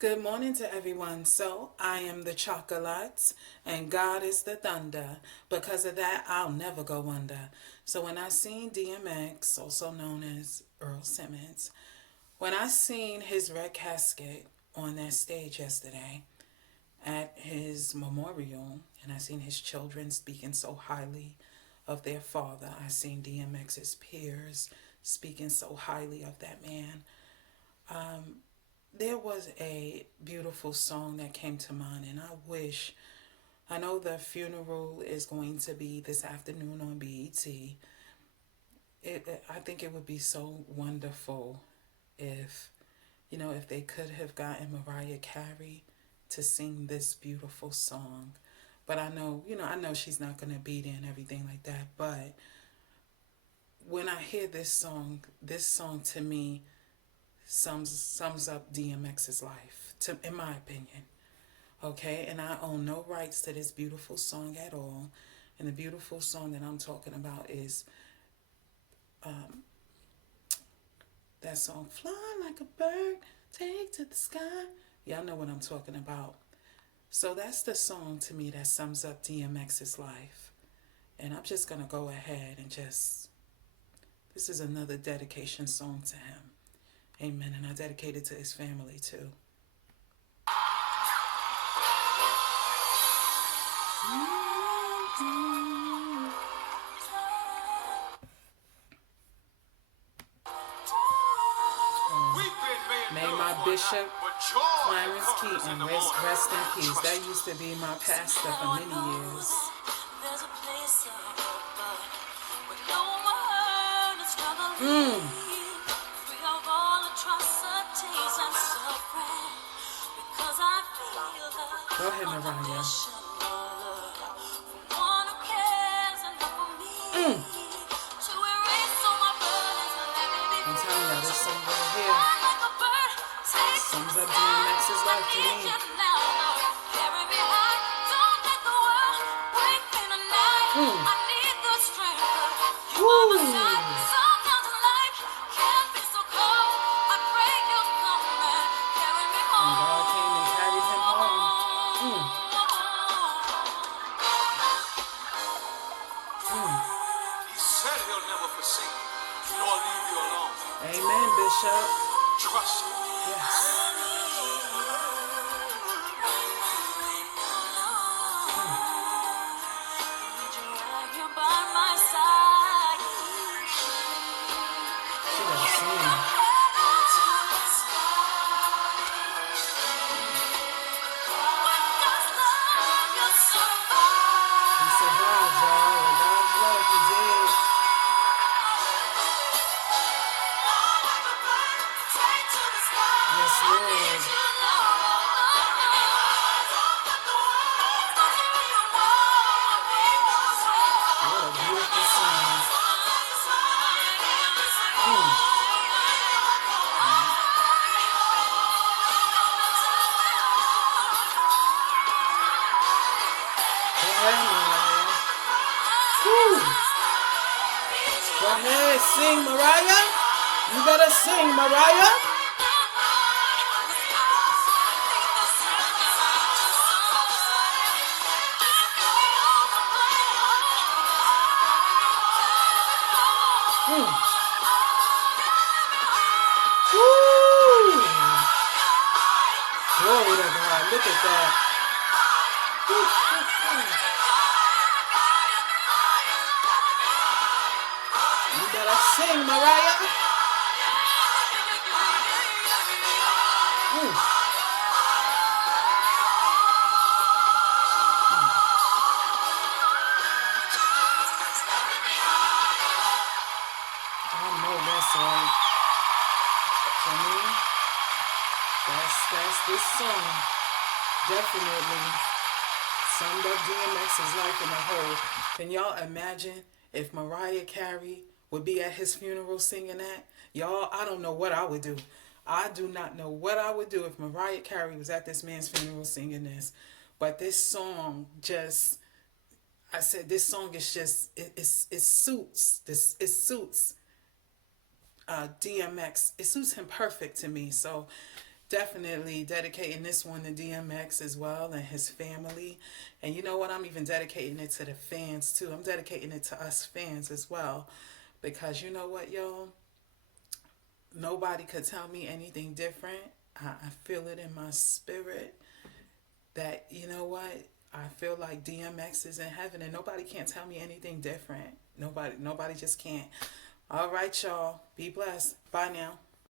Good morning to everyone. So, I am the chocolate and God is the thunder. Because of that, I'll never go under. So, when I seen DMX, also known as Earl Simmons, when I seen his red casket on that stage yesterday at his memorial, and I seen his children speaking so highly of their father, I seen DMX's peers speaking so highly of that man. There was a beautiful song that came to mind, and I know the funeral is going to be this afternoon on BET. I think it would be so wonderful if, if they could have gotten Mariah Carey to sing this beautiful song. But I know she's not going to be there and everything like that. But when I hear this song to me sums up DMX's life, in my opinion. Okay, and I own no rights to this beautiful song at all. And the beautiful song that I'm talking about is that song, "Fly Like a Bird, Take to the Sky." Y'all know what I'm talking about. So that's the song to me that sums up DMX's life. And I'm just gonna go ahead and this is another dedication song to him. Amen. And I dedicate it to his family too. May my Bishop Clarence Keaton rest in peace. That used to be my pastor for many years. Go ahead, Mariah. I'm telling y'all, this song right here sums up DMX's life to me. And God came and carried him home. He said he'll never forsake you, nor leave you alone. Amen, Bishop. Trust him. Yes. She gotta sing. He survived, y'all. With God's love, he did. Yes, Lord. What a beautiful song. Go ahead, Mariah. Woo. Go ahead, sing, Mariah. You better sing, Mariah. Woo. Glory to God. Look at that. You better sing, Mariah. I know that's right. For me, that's this song. Definitely summed up DMX's life in a whole. Can y'all imagine if Mariah Carey would be at his funeral singing that? Y'all, I don't know what I would do. I do not know what I would do if Mariah Carey was at this man's funeral singing this. But this song just, I said, this song is just, it suits DMX. It suits him perfect to me. So Definitely dedicating this one to DMX as well and his family. And you know what? I'm even dedicating it to the fans too. I'm dedicating it to us fans as well. Because you know what, y'all? Nobody could tell me anything different. I feel it in my spirit that, you know what? I feel like DMX is in heaven and nobody can't tell me anything different. Nobody just can't. All right, y'all. Be blessed. Bye now.